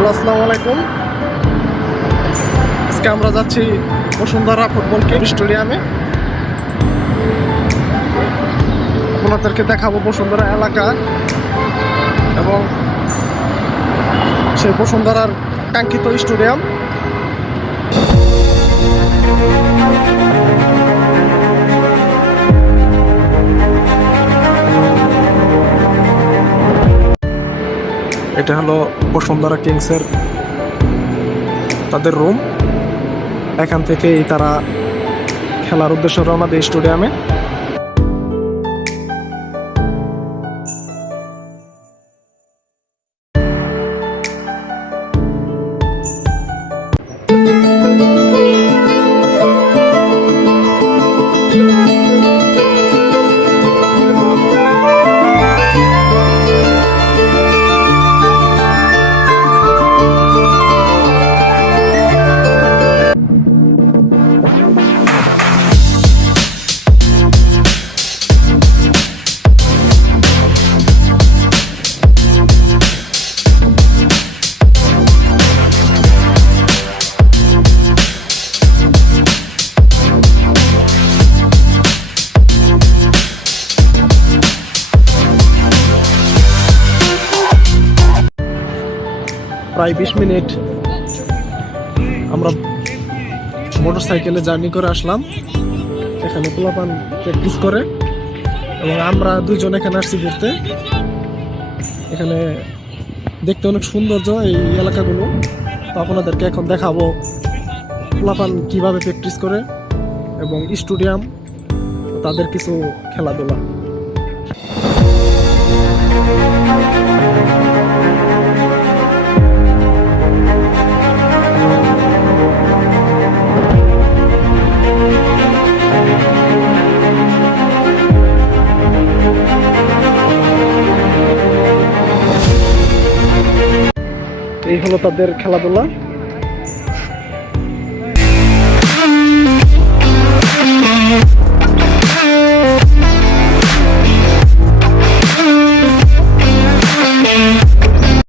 Hello, আসসালামু আলাইকুম। আজকে আমরা যাচ্ছি বসুন্ধরা ফুটবল স্টেডিয়ামে। আপনাদেরকে দেখাবো বসুন্ধরা এলাকা এবং সেই বসুন্ধরার কাঙ্ক্ষিত স্টেডিয়াম। এটা হলো বসুন্ধরা কিংসের তাদের রুম। এখান থেকেই তারা খেলার উদ্দেশ্যে রওনা দেয় স্টেডিয়ামে। প্রায় 20 মিনিট আমরা মোটর সাইকেলে জার্নি করে আসলাম। এখানে পোলাপান প্র্যাকটিস করে এবং আমরা দুইজন এখানে আসছি ঘুরতে। এখানে দেখতে অনেক সৌন্দর্য এই এলাকাগুলো। তো আপনাদেরকে এখন দেখাবো পোলাপান কিভাবে প্র্যাকটিস করে এবং স্টেডিয়াম তাদের কিছু খেলাধুলা। এই হলো তাদের খেলাধুলা।